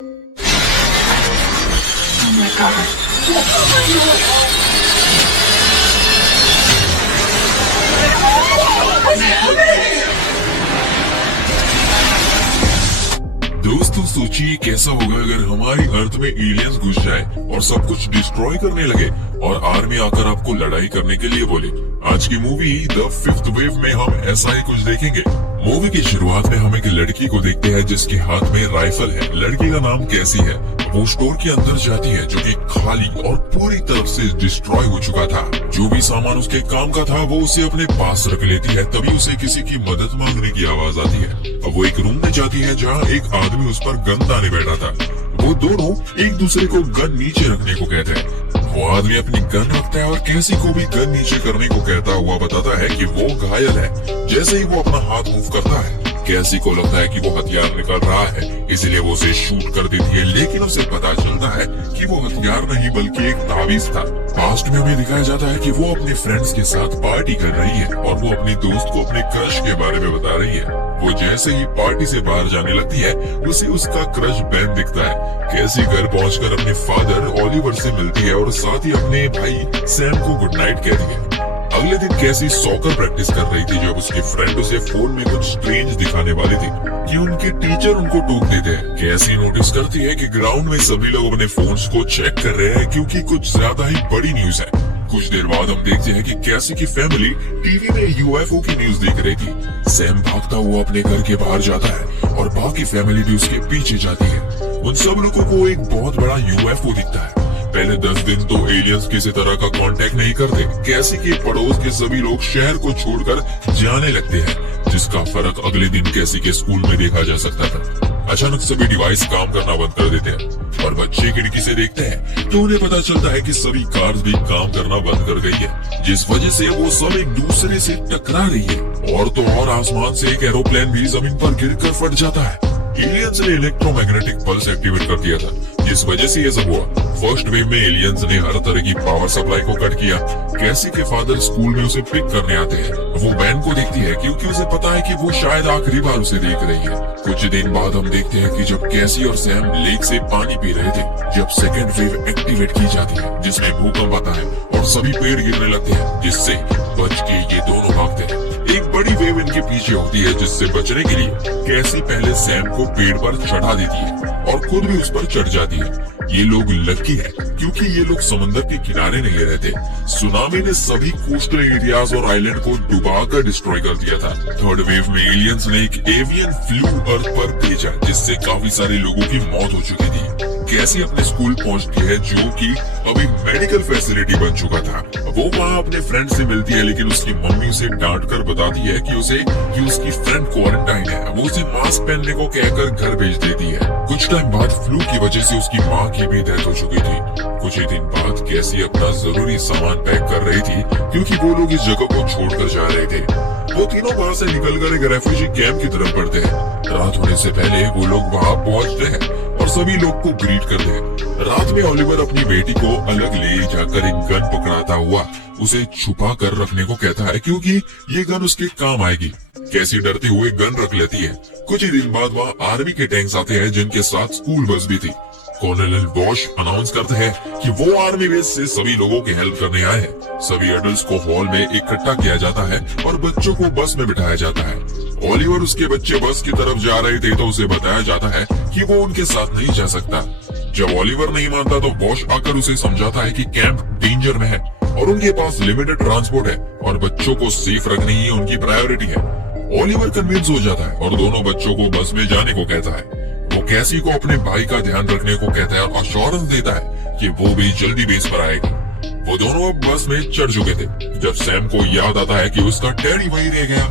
दोस्तों सोचिए कैसा होगा अगर हमारी अर्थ में एलियंस घुस जाए और सब कुछ डिस्ट्रॉय करने लगे और आर्मी आकर आपको लड़ाई करने के लिए बोले। आज की मूवी द फिफ्थ वेव में हम ऐसा ही कुछ देखेंगे। मूवी की शुरुआत में हम एक लड़की को देखते हैं जिसके हाथ में राइफल है। लड़की का नाम कैसी है। वो स्टोर के अंदर जाती है जो कि खाली और पूरी तरफ से डिस्ट्रॉय हो चुका था। जो भी सामान उसके काम का था वो उसे अपने पास रख लेती है। तभी उसे किसी की मदद मांगने की आवाज आती है। अब वो एक रूम में जाती है जहाँ एक आदमी उस पर गन ताने बैठा था। वो दोनों एक दूसरे को गन नीचे रखने को कहते हैं। वो आदमी अपनी गन रखता है और कैसी को भी गन नीचे करने को कहता हुआ बताता है कि वो घायल है। जैसे ही वो अपना हाथ मूव करता है कैसी को लगता है कि वो हथियार निकल रहा है, इसलिए वो उसे शूट कर देती है। लेकिन उसे पता चलता है कि वो हथियार नहीं बल्कि एक ताबीज था। पास्ट में हमें दिखाया जाता है कि वो अपने फ्रेंड्स के साथ पार्टी कर रही है और वो अपने दोस्त को अपने क्रश के बारे में बता रही है। वो जैसे ही पार्टी से बाहर जाने लगती है उसे उसका क्रश बेन दिखता है। कैसी घर पहुंचकर अपने फादर ओलिवर से मिलती है और साथ ही अपने भाई सैम को गुड नाइट कहती है। अगले दिन कैसी सॉकर प्रैक्टिस कर रही थी जब उसकी फ्रेंड उसे फोन में कुछ स्ट्रेंज दिखाने वाली थी कि उनके टीचर उनको टोक देते हैं। कैसी नोटिस करती है कि ग्राउंड में सभी लोग अपने फोन्स को चेक कर रहे हैं क्योंकि कुछ ज्यादा ही बड़ी न्यूज है। कुछ देर बाद हम देखते हैं कि कैसी की फैमिली टीवी में यूएफओ की न्यूज देख रही थी। सैम भागता हुआ अपने घर के बाहर जाता है और बाकी फैमिली भी उसके पीछे जाती है। उन सब लोगों को एक बहुत बड़ा यूएफओ दिखता है। पहले 10 दिन तो एलियंस किसी तरह का कांटेक्ट नहीं करते। कैसी के पड़ोस के सभी लोग शहर को छोड़कर जाने लगते हैं, जिसका फर्क अगले दिन कैसी के स्कूल में देखा जा सकता था। अचानक सभी डिवाइस काम करना बंद कर देते हैं और बच्चे खिड़की से देखते हैं तो उन्हें पता चलता है कि सभी कार्स भी काम करना बंद कर गई है, जिस वजह से वो सब एक दूसरे से टकरा रही है। और तो और आसमान से एक एरोप्लेन भी जमीन पर गिरकर फट जाता है। एलियंस ने इलेक्ट्रोमैग्नेटिक पल्स एक्टिवेट कर दिया था, जिस वजह से ये सब हुआ। फर्स्ट वेव में एलियंस ने हर तरह की पावर सप्लाई को कट किया। कैसी के फादर स्कूल में उसे पिक करने आते हैं। वो बैन को देखती है क्योंकि उसे पता है कि वो शायद आखिरी बार उसे देख रही है। कुछ दिन बाद हम देखते हैं कि जब कैसी और सैम लेक से पानी पी रहे थे, जब सेकेंड वेव एक्टिवेट की जाती है जिसमें भूकंप आता है और सभी पेड़ गिरने लगते हैं, जिससे बच के ये दोनों भागते हैं। एक बड़ी वेव इनके पीछे होती है, जिससे बचने के लिए कैसी पहले सैम को पेड़ पर चढ़ा देती है और खुद भी उस पर चढ़ जाती है। ये लोग लकी है क्योंकि ये लोग समंदर के किनारे नहीं रहते। सुनामी ने सभी कोस्टल एरियाज और आइलैंड को डुबाकर डिस्ट्रॉय कर दिया था। थर्ड वेव में एलियंस ने एक एवियन फ्लू अर्थ पर भेजा, जिससे काफी सारे लोगों की मौत हो चुकी थी। कैसी अपने स्कूल पहुंचती है जो कि अभी मेडिकल फैसिलिटी बन चुका था। वो वहाँ अपने फ्रेंड से मिलती है, लेकिन उसकी मम्मी उसे डांट कर बताती है कि उसकी फ्रेंड क्वारंटाइन है। वो उसे मास्क पहनने को कहकर घर भेज देती है। कुछ टाइम बाद फ्लू की वजह से उसकी माँ की भी डेथ हो चुकी थी। कुछ ही दिन बाद कैसी अपना जरूरी सामान पैक कर रही थी क्योंकि वो लोग इस जगह को छोड़कर जा रहे थे। वो तीनों वहाँ से निकलकर एक रेफ्यूजी कैंप की तरफ बढ़ते हैं। रात होने से पहले वो लोग वहाँ पहुँचते हैं और सभी लोग को ग्रीट करते हैं। रात में ओलिवर अपनी बेटी को अलग ले जाकर एक गन पकड़ाता हुआ उसे छुपा कर रखने को कहता है क्योंकि ये गन उसके काम आएगी। कैसी डरते हुए गन रख लेती है। कुछ ही दिन बाद वहाँ आर्मी के टैंक्स आते हैं जिनके साथ स्कूल बस भी थी। कॉर्नेल बॉश अनाउंस करते हैं कि वो आर्मी बेस से सभी लोगों की हेल्प करने आए हैं। सभी एडल्ट्स को हॉल में इकट्ठा किया जाता है और बच्चों को बस में बिठाया जाता है। ओलिवर उसके बच्चे बस की तरफ जा रहे थे तो उसे बताया जाता है कि वो उनके साथ नहीं जा सकता। जब ओलिवर नहीं मानता तो बॉश आकर उसे समझाता है कि कैंप डेंजर में है और उनके पास लिमिटेड ट्रांसपोर्ट है और बच्चों को सेफ रखनी ही उनकी प्रायोरिटी है। ओलिवर कन्विंस हो जाता है और दोनों बच्चों को बस में जाने को कहता है। वो कैसी को अपने भाई का ध्यान रखने को कहता है और अश्योरेंस देता है कि वो भी जल्दी बेस पर आएगा। वो दोनों अब बस में चढ़ चुके थे जब सैम को याद आता है कि उसका टेडी वहीं रह गया।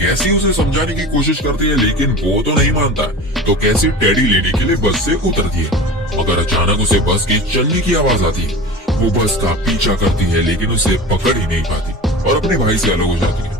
कैसी उसे समझाने की कोशिश करती है लेकिन वो तो नहीं मानता, तो कैसी टेडी लेने के लिए बस से उतरती है, मगर अचानक उसे बस की चलने की आवाज आती है। वो बस का पीछा करती है लेकिन उसे पकड़ ही नहीं पाती और अपने भाई से अलग हो जाती है।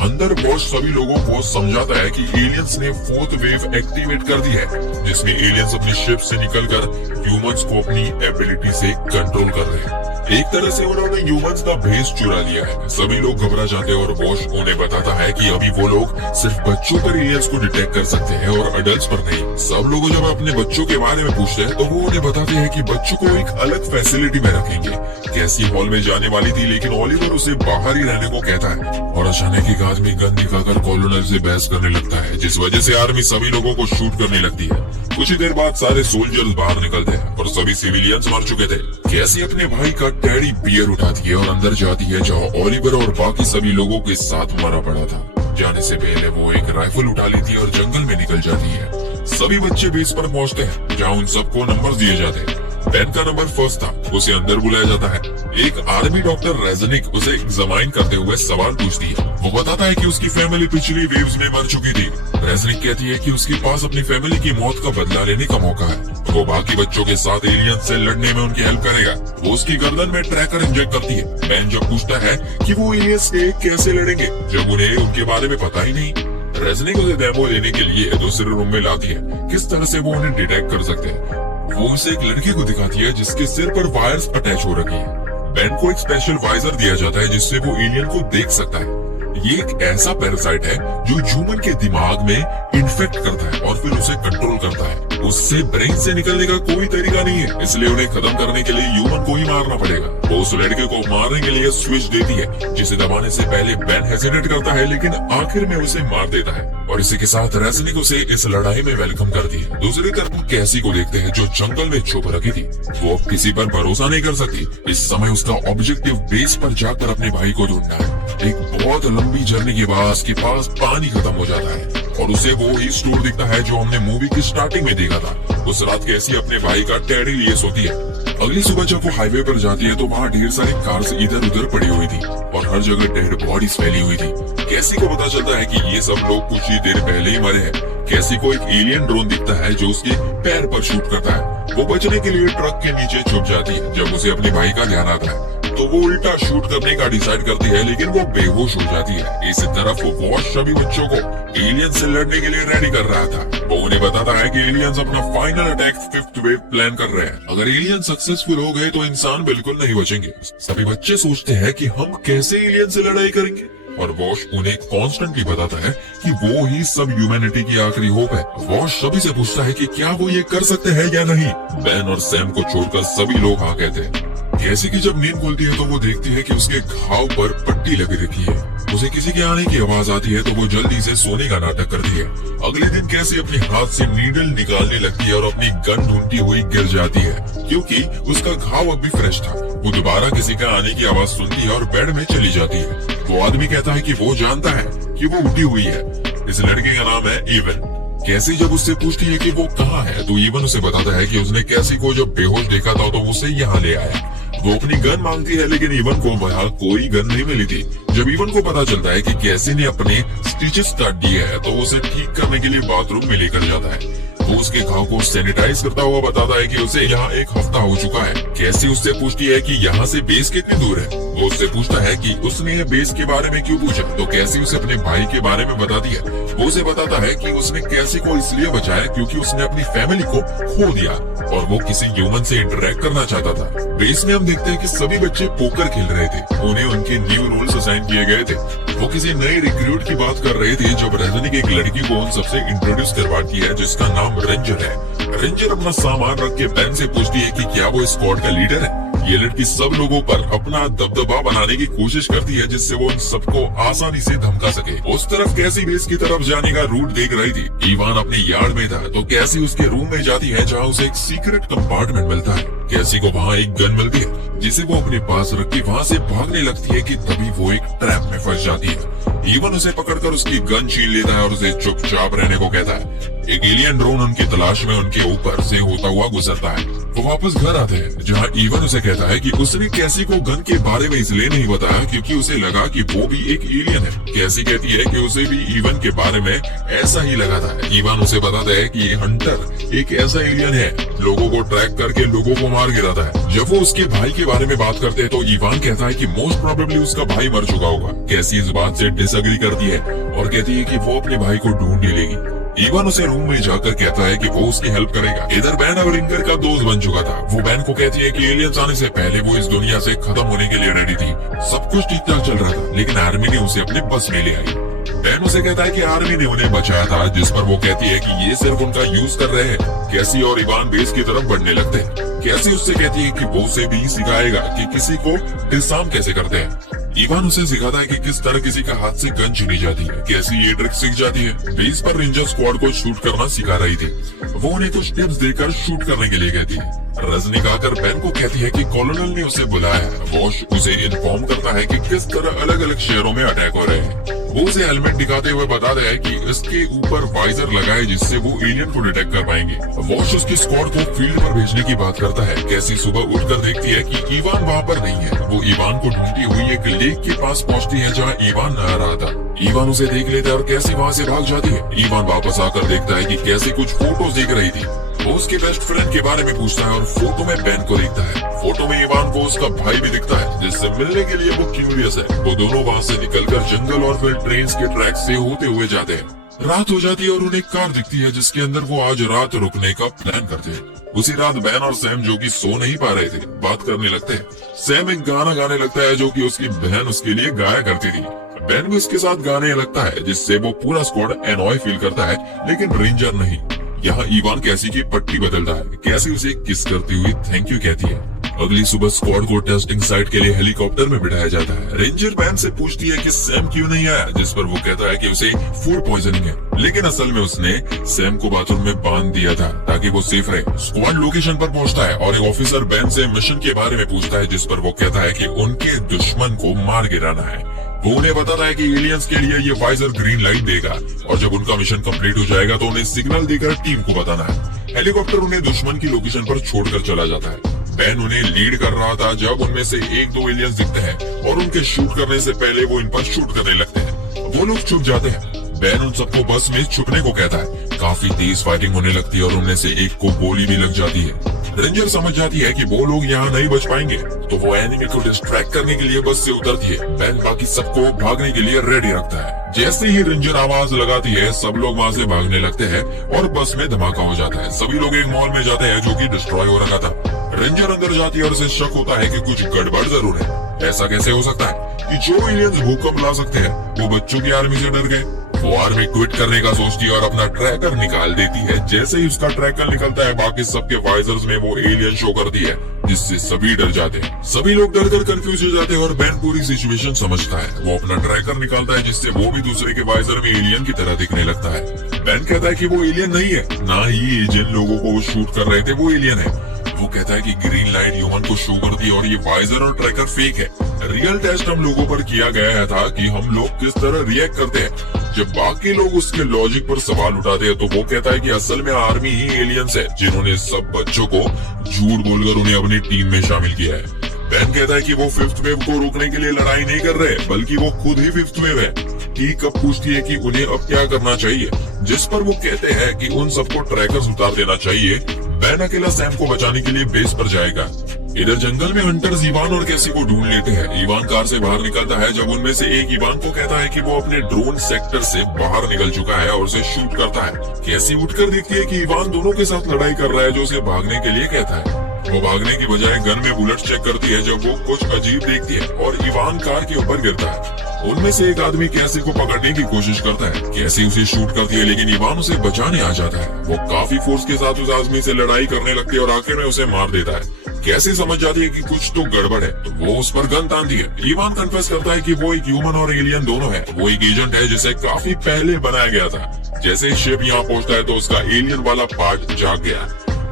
अंदर बॉश सभी लोगों को समझाता है कि एलियंस ने फोर्थ वेव एक्टिवेट कर दी है, जिसमें एलियंस अपनी शिप से निकलकर ह्यूमंस को अपनी एबिलिटी से कंट्रोल कर रहे हैं। एक तरह से उन्होंने ह्यूमंस का भेष चुरा लिया है। सभी लोग घबरा जाते हैं और वॉश उन्हें बताता है कि अभी वो लोग सिर्फ बच्चों पर एलियंस को डिटेक्ट कर सकते हैं और अडल्ट्स पर नहीं। सब लोग जब अपने बच्चों के बारे में पूछते हैं तो वो उन्हें बताते हैं कि बच्चों को एक अलग फैसिलिटी में रखेंगे। कैसी हॉल में जाने वाली थी, लेकिन ओलिवर उसे बाहर ही रहने को कहता है और अचानक एक आदमी गन दिखाकर कॉलोनल से बहस करने लगता है, जिस वजह से आर्मी सभी लोगों को शूट करने लगती है। कुछ ही देर बाद सारे सोल्जर्स बाहर निकलते हैं और सभी सिविलियंस मर चुके थे। कैसी अपने भाई का टेडी बियर उठाती है और अंदर जाती है, जहाँ ओलिवर और बाकी सभी लोगों के साथ मरा पड़ा था। जाने से पहले वो एक राइफल उठा लेती है और जंगल में निकल जाती है। सभी बच्चे बेस पर पहुंचते हैं, जहाँ उन सबको नंबर दिए जाते हैं। बेन का नंबर फर्स्ट था, उसे अंदर बुलाया जाता है। एक आर्मी डॉक्टर रेजनिक उसे एग्जामाइन करते हुए सवाल पूछती है। वो बताता है कि उसकी फैमिली पिछली वेव्स में मर चुकी थी। रेजनिक कहती है कि उसके पास अपनी फैमिली की मौत का बदला लेने का मौका है। वो बाकी बच्चों के साथ एलियन से लड़ने में उनकी हेल्प करेगा। वो उसकी गर्दन में ट्रैकर इंजेक्ट करती है। बेन जब पूछता है कि वो एलियंस से कैसे लड़ेंगे, जब उन्हें उनके बारे में पता ही नहीं। रेजनिक उसे डेमो लेने के लिए दूसरे रूम में लाती है, किस तरह से वो उन्हें डिटेक्ट कर सकते हैं। वो उसे एक लड़की को दिखाती है जिसके सिर पर वायर्स अटैच हो रखी है। बेन को एक स्पेशल वाइजर दिया जाता है जिससे वो एलियन को देख सकता है। ये एक ऐसा पैरासाइट है जो ह्यूमन के दिमाग में इन्फेक्ट करता है और फिर उसे कंट्रोल करता है। उससे ब्रेन से निकलने का कोई तरीका नहीं है, इसलिए उन्हें खत्म करने के लिए ह्यूमन को ही मारना पड़ेगा। वो उस लड़के को मारने के लिए स्विच देती है, जिसे दबाने से पहले बेन हेजिटेट करता है, लेकिन आखिर में उसे मार देता है और इसी के साथ रेजनिक उसे इस लड़ाई में वेलकम करती है। दूसरी तरफ कैसी को देखते हैं जो जंगल में छुप रखी थी। वो अब किसी पर भरोसा नहीं कर सकती। इस समय उसका ऑब्जेक्टिव बेस पर जाकर अपने भाई को ढूंढना है। एक बहुत लंबी जर्नी के बाद उसके पास पानी खत्म हो जाता है और उसे वो ही स्टोर दिखता है जो हमने मूवी की स्टार्टिंग में देखा था। उस रात कैसी अपने भाई का टेडी लिए सोती है। अगली सुबह जब वो हाईवे पर जाती है तो वहाँ ढेर सारी कार्स इधर उधर पड़ी हुई थी और हर जगह डेड बॉडीज फैली हुई थी। कैसी को पता चलता है कि ये सब लोग कुछ ही देर पहले ही मरे हैं। कैसी को एक एलियन ड्रोन दिखता है जो उसके पैर पर शूट करता है। वो बचने के लिए ट्रक के नीचे छुप जाती है। जब उसे अपने भाई का ध्यान आता है तो वो उल्टा शूट करने का डिसाइड करती है, लेकिन वो बेहोश हो जाती है। इसी तरफ वो वॉश सभी बच्चों को एलियन से लड़ने के लिए रेडी कर रहा था। वो उन्हें बताता है कि एलियंस अपना final attack fifth wave plan कर रहे हैं। अगर एलियन सक्सेसफुल हो गए तो इंसान बिल्कुल नहीं बचेंगे। सभी बच्चे सोचते हैं कि हम कैसे एलियन से लड़ाई करेंगे और वॉश उन्हें कॉन्स्टेंटली बताता है कि वो ही सब ह्यूमैनिटी की आखिरी होप है। वॉश सभी से पूछता है कि क्या वो ये कर सकते हैं या नहीं। बेन और सैम को छोड़कर सभी लोग हाँ कहते हैं। कैसी की जब नींद खुलती है तो वो देखती है कि उसके घाव पर पट्टी लगी रखी है। उसे किसी के आने की आवाज आती है तो वो जल्दी से सोने का नाटक करती है। अगले दिन कैसी अपने हाथ से नीडल निकालने लगती है और अपनी गन ढूंढती हुई गिर जाती है, क्योंकि उसका घाव अभी फ्रेश था। वो दोबारा किसी का आने की आवाज सुनती है और बेड में चली जाती है। वो आदमी कहता है कि वो जानता है कि वो उठी हुई है। इस लड़के का नाम है इवन। कैसी जब उससे पूछती है कि वो कहाँ है तो इवन उसे बताता है कि उसने कैसी को जब बेहोश देखा था तो उसे यहाँ ले आया। वो अपनी गन मांगती है, लेकिन इवन को वहाँ कोई गन नहीं मिली थी। जब इवन को पता चलता है कि कैसी ने अपने स्टिचेस काट दिए हैं तो उसे ठीक करने के लिए बाथरूम में लेकर जाता है। वो उसके घाव को सैनिटाइज करता हुआ बताता है कि उसे यहाँ एक हफ्ता हो चुका है। कैसी उससे पूछती है कि यहाँ से बेस कितनी दूर है। वो उससे पूछता है कि उसने ये बेस के बारे में क्यों पूछा, तो कैसी उसे अपने भाई के बारे में बताती है। वो उसे बताता है कि उसने कैसी को इसलिए बचाया क्योंकि उसने अपनी फैमिली को खो दिया और वो किसी ह्यूमन से इंटरेक्ट करना चाहता था। बेस में हम देखते हैं कि सभी बच्चे पोकर खेल रहे थे। उन्हें उनके न्यू रूल्स असाइन किए गए थे। वो किसी नए रिक्रूट की बात कर रहे थे जब रेजनिक एक लड़की को उन सबसे इंट्रोड्यूस करवाती है जिसका नाम रेंजर है। रेंजर अपना सामान रख के बेन से पूछती है कि क्या वो स्क्वाड का लीडर है। ये लड़की सब लोगों पर अपना दबदबा बनाने की कोशिश करती है जिससे वो उन सबको आसानी से धमका सके। उस तरफ कैसी बेस की तरफ जाने का रूट देख रही थी। इवान अपने यार्ड में था तो कैसी उसके रूम में जाती है जहाँ उसे एक सीक्रेट कंपार्टमेंट मिलता है। कैसी को वहाँ एक गन मिलती है जिसे वो अपने पास रख के वहाँ से भागने लगती है कि तभी वो एक ट्रैप में फंस जाती है। इवन उसे पकड़कर उसकी गन छीन लेता है और उसे चुपचाप रहने को कहता है। एक एलियन ड्रोन उनकी तलाश में उनके ऊपर से होता हुआ गुजरता है। वो वापस घर आते हैं जहाँ इवन उसे कहता है कि उसने कैसी को गन के बारे में इसलिए नहीं बताया क्योंकि उसे लगा कि वो भी एक एलियन है। कैसी कहती है कि उसे भी इवन के बारे में ऐसा ही लगा था। इवन उसे बताता है कि ये हंटर एक ऐसा एलियन है लोगों को ट्रैक करके लोगों को मार गिराता है। जब वो उसके भाई के बारे में बात करते हैं तो इवान कहता है कि मोस्ट प्रोबेबली उसका भाई मर चुका होगा। कैसी इस बात से डिसएग्री करती है और कहती है कि वो अपने भाई को ढूंढ ही लेगी। इवान उसे रूम में जाकर कहता है कि वो उसकी हेल्प करेगा। इधर बैन अब रिंगर का दोस्त बन चुका था। वो बैन को कहती है कि एलियंस आने से पहले वो इस दुनिया से खत्म होने के लिए रेडी थी। सब कुछ ठीक ठाक चल रहा था, लेकिन आर्मी ने उसे अपने बस में ले आई। बैन उसे कहता है कि आर्मी ने उन्हें बचाया था, जिस पर वो कहती है कि ये सिर्फ उनका यूज कर रहे हैं। कैसी और इवान बेस की तरफ बढ़ने लगते हैं। कैसी उससे कहती है कि वो उसे भी सिखाएगा कि किसी को डिसआर्म कैसे करते हैं। इवान उसे सिखाता है कि किस तरह किसी का हाथ से गन छीनी जाती है। कैसी ये ट्रिक सीख जाती है। बेस पर रेंजर स्क्वाड को शूट करना सिखा रही थी। वो उन्हें कुछ टिप्स देकर शूट करने के लिए कहती है। रजनी आकर बैन को कहती है कि कॉलोनल ने उसे बुलाया है। वॉश उसे इन्फॉर्म करता है कि किस तरह अलग अलग शहरों में अटैक हो रहे हैं। वो उसे हेलमेट दिखाते हुए बताता है कि इसके ऊपर वाइजर लगा है, जिससे वो एलियन को डिटेक्ट कर पाएंगे। वॉश उसकी स्क्वाड को फील्ड पर भेजने की बात करता है। कैसी सुबह उठकर देखती है कि इवान वहाँ पर नहीं है। वो इवान को ढूंढती हुई एक लेक के पास पहुँचती है, जहाँ इवान नहा रहा था। इवान उसे देख लेता है और कैसी वहाँ से भाग जाती है। इवान वापस आकर देखता है कि कैसी कुछ फोटोज देख रही थी। वो उसके बेस्ट फ्रेंड के बारे में पूछता है और फोटो में बैन को देखता है। फोटो में इवान को उसका भाई भी दिखता है, जिससे मिलने के लिए वो क्यूरियस है। वो दोनों वहाँ से निकलकर जंगल और फिर ट्रेन के ट्रैक से होते हुए जाते हैं। रात हो जाती है और उन्हें कार दिखती है, जिसके अंदर वो आज रात रुकने का प्लान करते हैं। उसी रात बैन और सैम, जो कि सो नहीं पा रहे थे, बात करने लगते हैं। सैम एक गाना गाने लगता है, जो कि उसकी बहन उसके लिए गाया करती थी। बैन भी उसके साथ गाने लगता है, जिससे वो पूरा स्क्वाड एनॉय फील करता है, लेकिन रेंजर नहीं। यहाँ इवान कैसी की पट्टी बदलता है। कैसी उसे किस करती हुई थैंक यू कहती है। अगली सुबह स्क्वाड को टेस्टिंग साइट के लिए हेलीकॉप्टर में बिठाया जाता है। रेंजर बैन से पूछती है कि सैम क्यों नहीं आया, जिस पर वो कहता है कि उसे फूड पॉइजनिंग है, लेकिन असल में उसने सैम को बाथरूम में बांध दिया था ताकि वो सेफ रहे। स्क्वाड लोकेशन पर पहुंचता है और एक ऑफिसर बैन से मिशन के बारे में पूछता है, जिस पर वो कहता है कि उनके दुश्मन को मार गिराना है। वो उन्हें बताता है कि एलियंस के लिए ये वाइजर ग्रीन लाइट देगा और जब उनका मिशन कंप्लीट हो जाएगा तो उन्हें सिग्नल देकर टीम को बताना है। हेलीकॉप्टर उन्हें दुश्मन की लोकेशन पर छोड़कर चला जाता है। बैन उन्हें लीड कर रहा था जब उनमें से एक दो एलियंस दिखते हैं और उनके शूट करने से पहले वो इन पर शूट करने लगते हैं। वो लोग छुप जाते हैं। बैन उन सबको बस में छुपने को कहता है। काफी तेज फाइटिंग होने लगती है और उनमें से एक को गोली भी लग जाती है। रेंजर समझ जाती है कि वो लोग यहाँ नहीं बच पाएंगे, तो वो एनिमी को डिस्ट्रैक्ट करने के लिए बस से उतरती है। बैन बाकी सबको भागने के लिए रेडी रखता है। जैसे ही रेंजर आवाज लगाती है, सब लोग वहाँ से भागने लगते हैं और बस में धमाका हो जाता है। सभी लोग एक मॉल में जाते हैं, जो कि डिस्ट्रॉय हो रखा था। रेंजर अंदर जाती है और उसे शक होता है कि कुछ गड़बड़ जरूर है। ऐसा कैसे हो सकता है कि जो एलियंस भूकंप ला सकते हैं, वो बच्चों की आर्मी से डर गए। वो आर्मी क्विट करने का सोचती है और अपना ट्रैकर निकाल देती है। जैसे ही उसका ट्रैकर निकलता है, बाकी सबके वाइजर्स में वो एलियन शो करती है, जिससे सभी डर जाते हैं। सभी लोग डर कर कंफ्यूज हो जाते हैं और बैन पूरी सिचुएशन समझता है। वो अपना ट्रैकर निकालता है, जिससे वो भी दूसरे के वाइजर में एलियन की तरह दिखने लगता है। बैन कहता है कि वो एलियन नहीं है, ना ही जिन लोगों को वो शूट कर रहे थे वो एलियन है। वो कहता है कि ग्रीन लाइट ह्यूमन को शो करती है और ये वाइजर और ट्रैकर फेक है। रियल टेस्ट हम लोगों पर किया गया था कि हम लोग किस तरह रिएक्ट करते हैं जब बाकी लोग उसके लॉजिक पर सवाल उठाते हैं। तो वो कहता है कि असल में आर्मी ही एलियंस है, जिन्होंने सब बच्चों को झूठ बोलकर उन्हें अपनी टीम में शामिल किया है। बैन कहता है कि वो फिफ्थ वेव को रोकने के लिए लड़ाई नहीं कर रहे, बल्कि वो खुद ही फिफ्थ वेव है। टीक अब पूछती है कि उन्हें अब क्या करना चाहिए, जिस पर वो कहते हैं कि उन सबको ट्रैकर्स उतार देना चाहिए। बैन अकेला सैम को बचाने के लिए बेस पर जाएगा। इधर जंगल में हंटर्स इवान और कैसी को ढूंढ लेते हैं। इवान कार से बाहर निकलता है जब उनमें से एक इवान को कहता है कि वो अपने ड्रोन सेक्टर से बाहर निकल चुका है और उसे शूट करता है। कैसी उठकर देखती है कि इवान दोनों के साथ लड़ाई कर रहा है, जो उसे भागने के लिए कहता है। वो भागने की बजाय गन में बुलेट चेक करती है जब वो कुछ अजीब देखती है और इवान कार के ऊपर गिरता है। उनमें से एक आदमी कैसी को पकड़ने की कोशिश करता है। कैसी उसे शूट करती है, लेकिन इवान उसे बचाने आ जाता है। वो काफी फोर्स के साथ उस आदमी से लड़ाई करने लगती है और आखिर में उसे मार देता है। कैसी समझ जाती है कि कुछ तो गड़बड़ है, तो वो उस पर गन तानती है। इवान कन्फेस करता है कि वो एक ह्यूमन और एलियन दोनों है। वो एक एजेंट है जिसे काफी पहले बनाया गया था। जैसे शिप यहाँ पहुँचता है तो उसका एलियन वाला पार्ट जाग गया।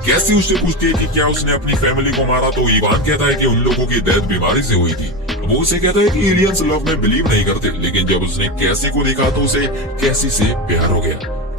कैसी उससे पूछती है कि क्या उसने अपनी फैमिली को मारा, तो इवान कहता है कि उन लोगों की डेथ बीमारी से हुई थी। वो उसे कहता है कि एलियंस लव में बिलीव नहीं करते, लेकिन जब उसने कैसी को देखा तो उसे कैसी से प्यार हो गया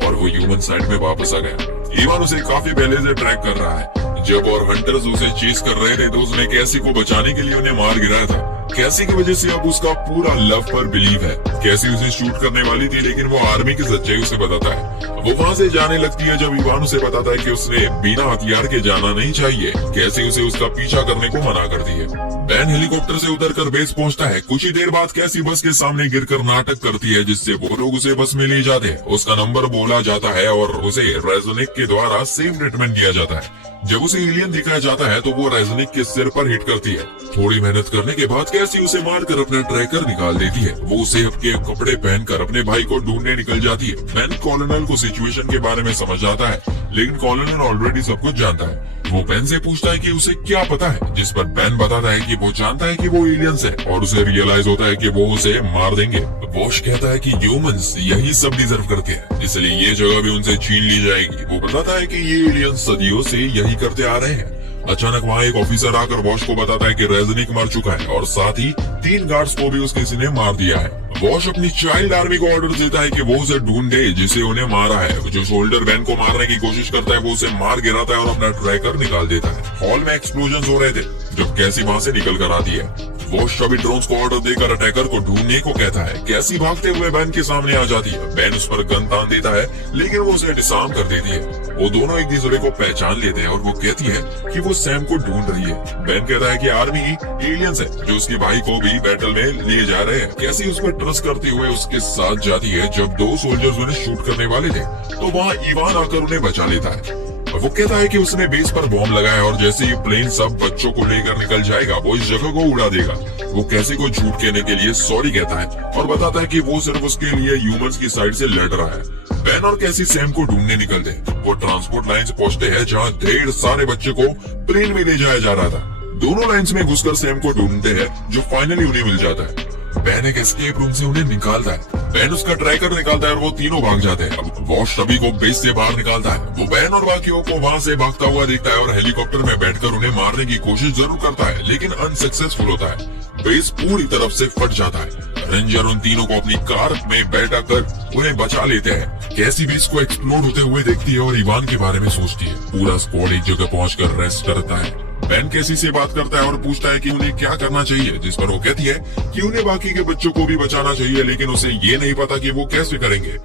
और वो ह्यूमन साइड में वापस आ गया। इवान उसे काफी पहले से ट्रैक कर रहा है। जब और हंटर्स उसे चेस कर रहे थे तो उसने कैसी को बचाने के लिए उन्हें मार गिराया था। कैसी की वजह से अब उसका पूरा लव पर बिलीव है। कैसी उसे शूट करने वाली थी, लेकिन वो आर्मी की सच्चाई उसे बताता है। वो वहाँ से जाने लगती है जब इवान उसे बताता है कि उसने बिना हथियार के जाना नहीं चाहिए। कैसी उसे उसका पीछा करने को मना करती है। बैन हेलीकॉप्टर से उतरकर बेस पहुंचता है। कुछ ही देर बाद कैसी बस के सामने गिरकर नाटक करती है, जिससे वो लोग उसे बस में ले जाते हैं। उसका नंबर बोला जाता है और उसे रेजोनिक के द्वारा सेम ट्रीटमेंट दिया जाता है। जब उसे एलियन दिखाया जाता है तो वो रेजोनिक के सिर पर हिट करती है। थोड़ी मेहनत करने के बाद कैसी उसे मारकर अपना ट्रैकर निकाल देती है। वो उसे अपने कपड़े पहनकर अपने भाई को ढूंढने निकल जाती है। बैन कॉलोनल को सिचुएशन के बारे में समझ जाता है, लेकिन कॉलोनल ऑलरेडी सब कुछ जानता है। वो बैन से पूछता है कि उसे क्या पता है, जिस पर बैन बताता है कि वो जानता है कि वो एलियंस है और उसे रियलाइज होता है कि वो उसे मार देंगे। वॉश कहता है कि ह्यूमंस यही सब डिजर्व करते हैं, इसलिए ये जगह भी उनसे छीन ली जाएगी। वो बताता है कि ये एलियंस सदियों से यही करते आ रहे हैं। अचानक वहाँ एक ऑफिसर आकर वॉश को बताता है कि रेजनिक मर चुका है और साथ ही 3 गार्ड्स को भी उसके किसी ने मार दिया है। वॉश अपनी चाइल्ड आर्मी को ऑर्डर देता है कि वो उसे ढूंढे जिसे उन्हें मारा है। जो शोल्डर बैन को मारने की कोशिश करता है वो उसे मार गिराता है और अपना ट्रैकर निकाल देता है। हॉल में एक्सप्लोजन हो रहे थे जब कैसी वहाँ से निकल कर आती है। वॉश सभी ड्रोन्स को ऑर्डर देकर अटैकर को ढूंढने को कहता है। कैसी भागते हुए बैन के सामने आ जाती है। बैन उस पर गन तान देता है, लेकिन वो उसे डिसआर्म कर देती है। वो दोनों एक दूसरे को पहचान लेते हैं और वो कहती है कि वो सैम को ढूंढ रही है। बैन कहता है कि आर्मी एलियंस है जो उसके भाई को भी बैटल में लिए जा रहे हैं। कैसी उस पर ट्रस्ट करते हुए उसके साथ जाती है। जब 2 सोल्जर्स उन्हें शूट करने वाले थे तो वहाँ इवान आकर उन्हें बचा लेता है। वो कहता है कि उसने बेस पर बॉम्ब लगाया और जैसे ही प्लेन सब बच्चों को लेकर निकल जाएगा वो इस जगह को उड़ा देगा। वो कैसी को झूठ कहने के लिए सॉरी कहता है और बताता है कि वो सिर्फ उसके लिए ह्यूमंस की साइड से लड़ रहा है। बैन और कैसी सैम को ढूंढने निकलते हैं। वो ट्रांसपोर्ट लाइन से पहुंचते हैं जहाँ ढेर सारे बच्चे को प्लेन में ले जाया जा रहा था। दोनों लाइन्स में घुसकर सैम को ढूंढते हैं, जो फाइनली उन्हें मिल जाता है। बैन एक एस्केप रूम से उन्हें निकालता है। बैन उसका ट्रैकर निकालता है और वो तीनों भाग जाते हैं। अब वॉश सभी को बेस से बाहर निकालता है। वो बैन और बाकियों को वहाँ से भागता हुआ देखता है और हेलीकॉप्टर में बैठकर उन्हें मारने की कोशिश जरूर करता है, लेकिन अनसक्सेसफुल होता है। बेस पूरी तरफ से फट जाता है। रेंजर उन तीनों को अपनी कार में बैठा कर उन्हें बचा लेते हैं। कैसी बेस को एक्सप्लोड होते हुए देखती है और इवान के बारे में सोचती है। पूरा स्क्वाड एक जगह पहुंचकर रेस्ट करता है। बैन कैसी से बात करता है और पूछता है कि उन्हें क्या करना चाहिए, जिस पर वो कहती है कि उन्हें बाकी के बच्चों को भी बचाना चाहिए, लेकिन उसे ये नहीं पता कि वो कैसे करेंगे।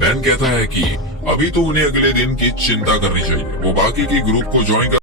बैन कहता है कि अभी तो उन्हें अगले दिन की चिंता करनी चाहिए। वो बाकी के ग्रुप को ज्वाइन